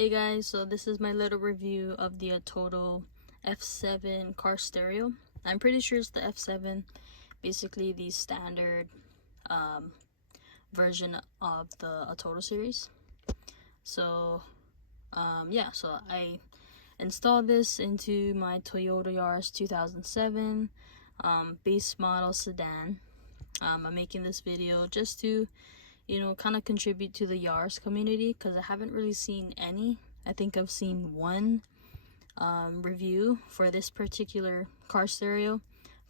Hey guys, so this is my little review of the ATOTO F7 car stereo. I'm pretty sure it's the F7, basically the standard version of the ATOTO series. So yeah, so I installed this into my Toyota Yaris 2007 base model sedan. I'm making this video just to kind of contribute to the Yaris community, because I haven't really seen any. I think I've seen one review for this particular car stereo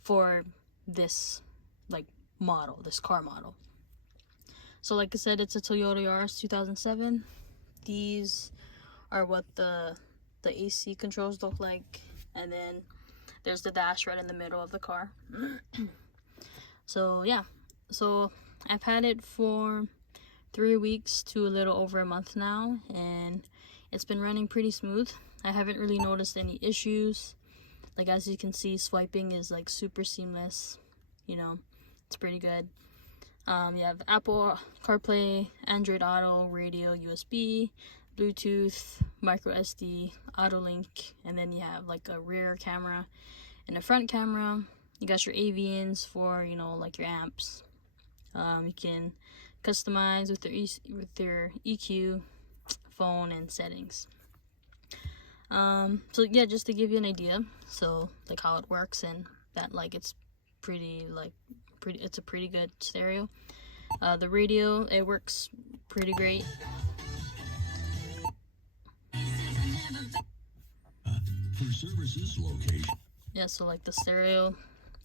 for this this car model. So like I said, it's a Toyota Yaris 2007. These are what the AC controls look like, and then there's the dash right in the middle of the car. So yeah, so I've had it for 3 weeks to a little over a month now, and it's been running pretty smooth. I haven't really noticed any issues. Like, as you can see, swiping is like super seamless. It's pretty good. You have Apple CarPlay, Android Auto, radio, USB, Bluetooth, micro SD, auto link, and then you have like a rear camera and a front camera. You got your AV-ins for like your amps. You can customize with your EQ, phone, and settings. So yeah, just to give you an idea, so like how it works, and that it's a pretty good stereo. The radio, it works pretty great. For services location. Yeah, so like the stereo,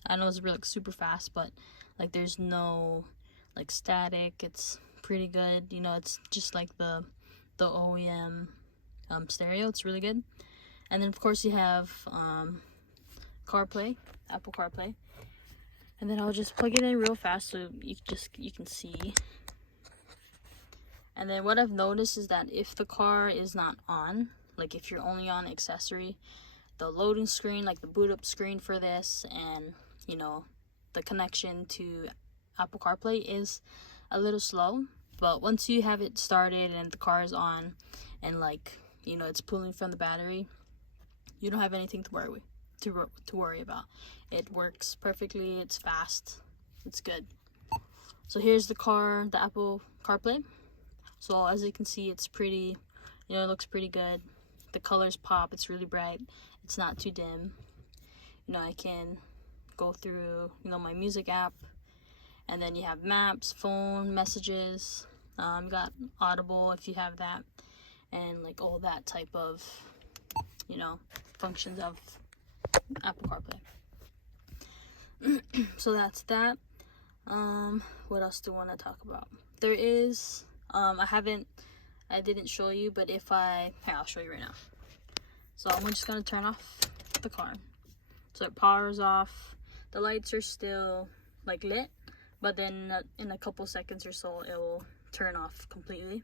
I know it's really super fast, but like there's no static. It's pretty good. It's just like the OEM stereo. It's really good. And then of course you have CarPlay, Apple CarPlay. And then I'll just plug it in real fast so you can see. And then what I've noticed is that if the car is not on, like if you're only on accessory, the loading screen, like the boot up screen for this, and the connection to Apple CarPlay is a little slow. But once you have it started and the car is on, and it's pulling from the battery, you don't have anything to worry about. It works perfectly. It's fast. It's good. So here's the Apple CarPlay. So as you can see, it's pretty, it looks pretty good. The colors pop. It's really bright. It's not too dim. I can go through my music app, and then you have maps, phone, messages. Got Audible if you have that, and all that type of functions of Apple CarPlay. So that's that. What else do I want to talk about? There is I didn't show you, but I'll show you right now. So I'm just gonna turn off the car. So it powers off. The lights are still lit, but then in a couple seconds or so it will turn off completely,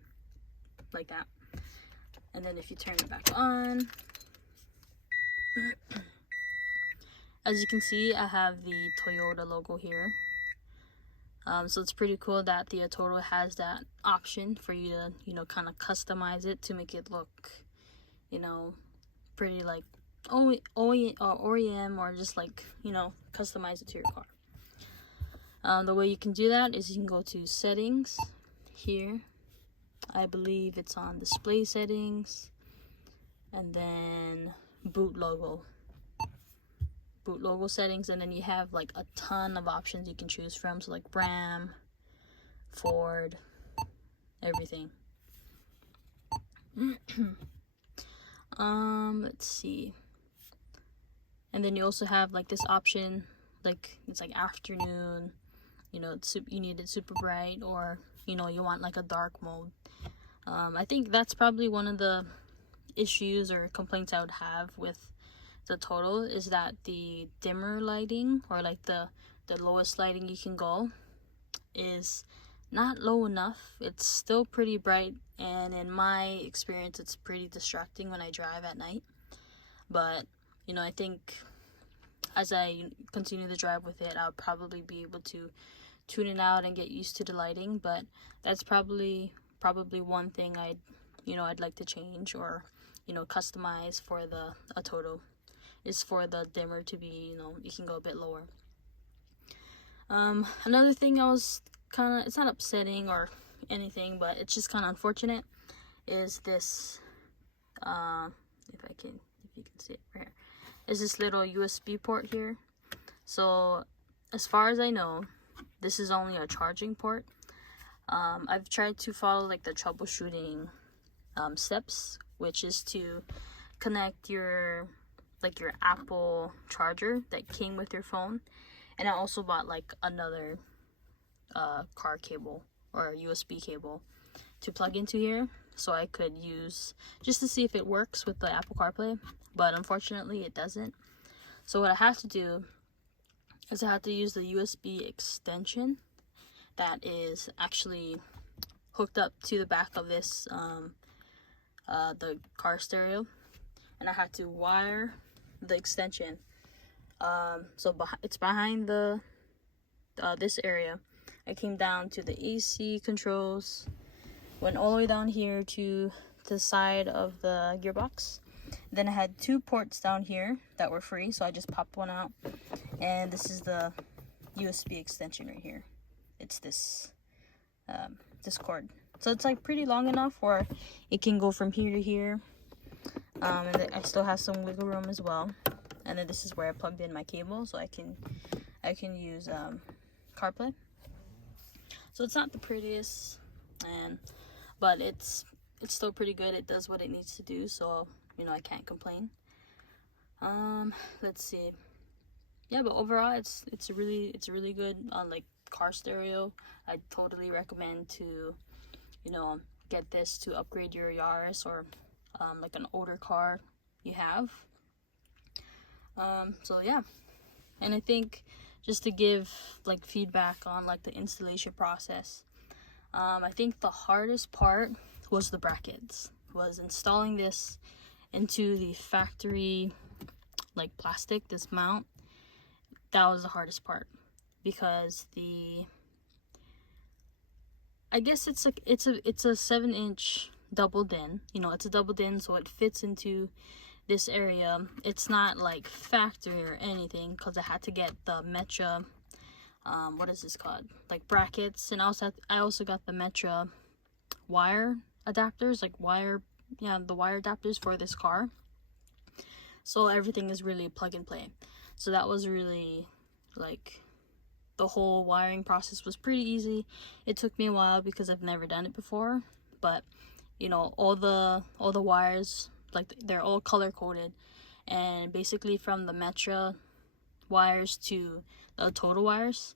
like that. And then if you turn it back on, as you can see, I have the Toyota logo here. So it's pretty cool that the ATOTO has that option for you to kind of customize it to make it look pretty OEM, or just customize it to your car. The way you can do that is you can go to settings here. I believe it's on display settings, and then boot logo settings, and then you have a ton of options you can choose from. So Ram, Ford, everything. Let's see. And then you also have this option, it's afternoon, you need it super bright, or you want a dark mode. I think that's probably one of the issues or complaints I would have with the ATOTO, is that the dimmer lighting, or the lowest lighting you can go, is not low enough. It's still pretty bright, and in my experience it's pretty distracting when I drive at night. But I think as I continue to drive with it, I'll probably be able to tune it out and get used to the lighting. But that's probably one thing I'd you know, I'd like to change or, you know, customize for the ATOTO is for the dimmer to be, you know, you can go a bit lower. Another thing I was kind of, it's not upsetting or anything, but it's just kind of unfortunate, is this, if you can see it right here, is this little USB port here. So as far as I know, this is only a charging port. I've tried to follow like the troubleshooting steps, which is to connect your Apple charger that came with your phone, and I also bought like another car cable or USB cable to plug into here, so I could use just to see if it works with the Apple CarPlay, but unfortunately it doesn't. So what I have to do is I have to use the USB extension that is actually hooked up to the back of this the car stereo, and I had to wire the extension. So it's behind the this area. I came down to the AC controls, went all the way down here to the side of the gearbox. Then I had 2 ports down here that were free, so I just popped one out, and this is the USB extension right here. It's this this cord, so it's like pretty long enough where it can go from here to here, and then I still have some wiggle room as well. And then this is where I plugged in my cable, so I can use CarPlay. So it's not the prettiest, but it's still pretty good. It does what it needs to do, so you know, I can't complain. Let's see. Yeah, but overall it's really good on like car stereo. I totally recommend to, you know, get this to upgrade your Yaris or like an older car you have. So yeah, and I think just to give like feedback on like the installation process, I think the hardest part was the brackets, was installing this into the factory like plastic, this mount. That was the hardest part, because I guess it's like it's a 7-inch double din, you know, it's a double din, so it fits into this area. It's not like factory or anything, because I had to get the Metra what is this called, like brackets, and I also got the Metra wire adapters, like the wire adapters for this car. So everything is really plug and play. So that was really, like, the whole wiring process was pretty easy. It took me a while because I've never done it before, but you know, all the wires, like, they're all color coded, and basically from the Metra wires to the ATOTO wires,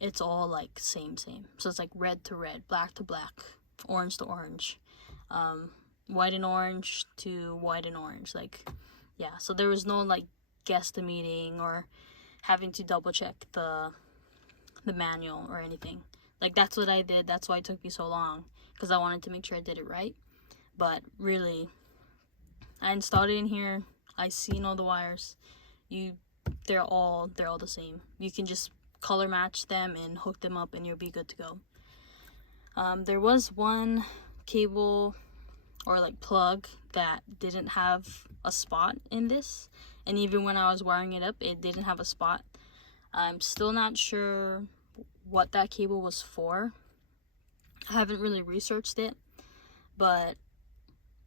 it's all like same. So it's like red to red, black to black, orange to orange, white and orange to white and orange. Like, yeah, so there was no like guesstimating or having to double check the manual or anything. Like, that's what I did. That's why it took me so long, because I wanted to make sure I did it right. But really, I installed it in here. I seen all the wires. They're all the same. You can just color match them and hook them up, and you'll be good to go. There was one cable or like plug that didn't have a spot in this, and even when I was wiring it up, it didn't have a spot. I'm still not sure what that cable was for. I haven't really researched it, but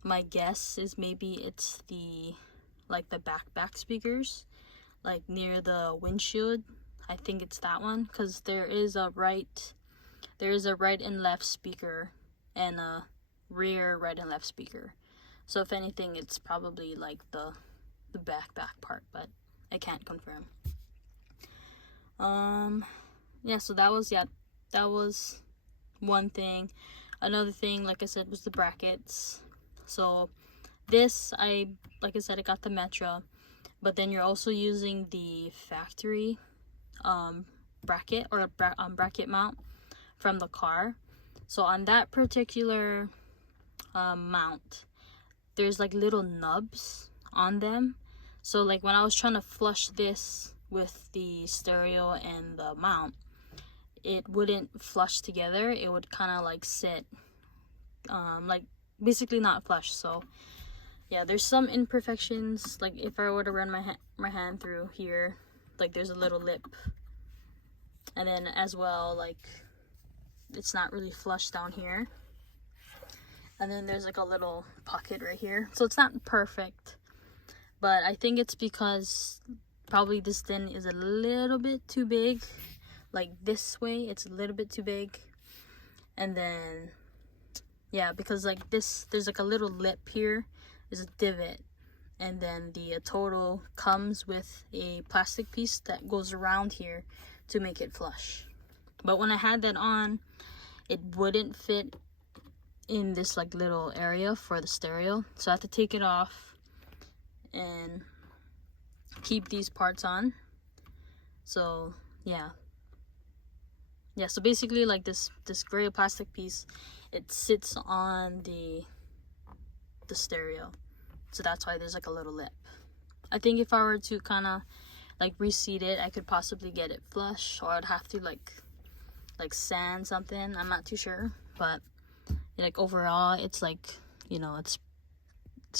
my guess is maybe it's the back speakers, like near the windshield. I think it's that one, because there is a right and left speaker and a rear right and left speaker. So if anything, it's probably like the back part, but I can't confirm. Yeah, so that was one thing. Another thing, like I said, was the brackets. So this, like I said, I got the Metra, but then you're also using the factory bracket or bracket mount from the car. So on that particular mount, there's like little nubs on them. So like when I was trying to flush this with the stereo and the mount, it wouldn't flush together. It would kind of like sit like basically not flush. So yeah, there's some imperfections. Like if I were to run my hand through here, like there's a little lip, and then as well, like it's not really flush down here, and then there's like a little pocket right here. So it's not perfect, but I think it's because probably this tin is a little bit too big. Like this way, it's a little bit too big, and then yeah, because like this, there's like a little lip here, is a divot, and then the ATOTO comes with a plastic piece that goes around here to make it flush. But when I had that on, it wouldn't fit in this like little area for the stereo, so I have to take it off and keep these parts on. So yeah, so basically like this gray plastic piece, it sits on the stereo, so that's why there's like a little lip. I think if I were to kind of like reseat it, I could possibly get it flush, or I'd have to like sand something. I'm not too sure, but like overall it's like, you know, it's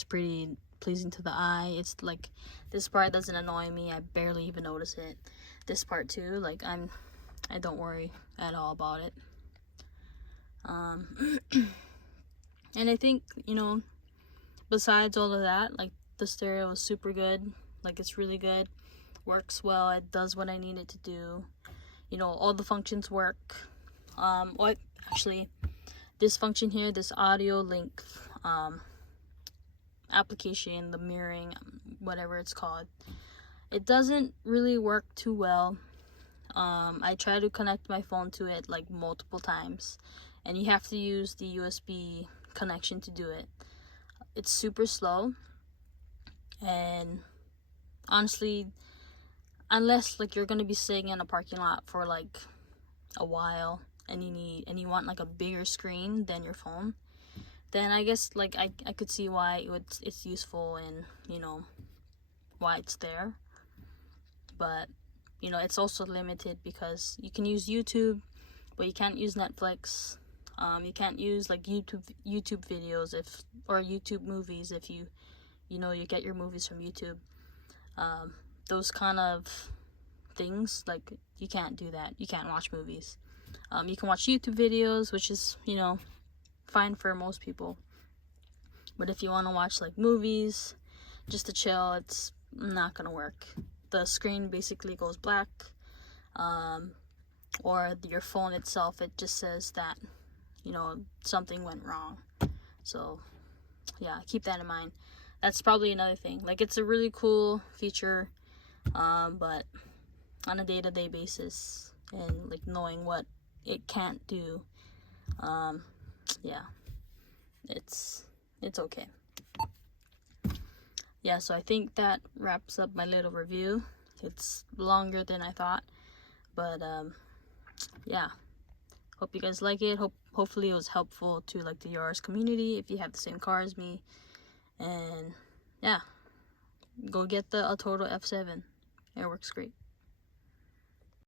pretty pleasing to the eye. It's like this part doesn't annoy me. I barely even notice it. This part too, like I don't worry at all about it. And I think, you know, besides all of that, like the stereo is super good. Like it's really good, works well, it does what I need it to do. You know, all the functions work. What actually, this function here, this audio link application, the mirroring, whatever it's called, it doesn't really work too well. I try to connect my phone to it like multiple times, and you have to use the USB connection to do it. It's super slow, and honestly, unless like you're gonna be sitting in a parking lot for like a while and you want like a bigger screen than your phone, then I guess like I could see why it's useful, and you know why it's there. But you know, it's also limited because you can use YouTube, but you can't use Netflix. You can't use like YouTube videos or YouTube movies if you know you get your movies from YouTube. Those kind of things, like you can't do that. You can't watch movies. You can watch YouTube videos, which is, you know, fine for most people. But if you want to watch like movies just to chill, it's not gonna work. The screen basically goes black, or your phone itself, it just says that, you know, something went wrong. So yeah, keep that in mind. That's probably another thing. Like it's a really cool feature, but on a day-to-day basis, and like knowing what it can't do, yeah, it's okay. Yeah, so I think that wraps up my little review. It's longer than I thought, but yeah, hope you guys like it. Hopefully it was helpful to like the Yaris community if you have the same car as me. And yeah, go get the ATOTO F7. It works great.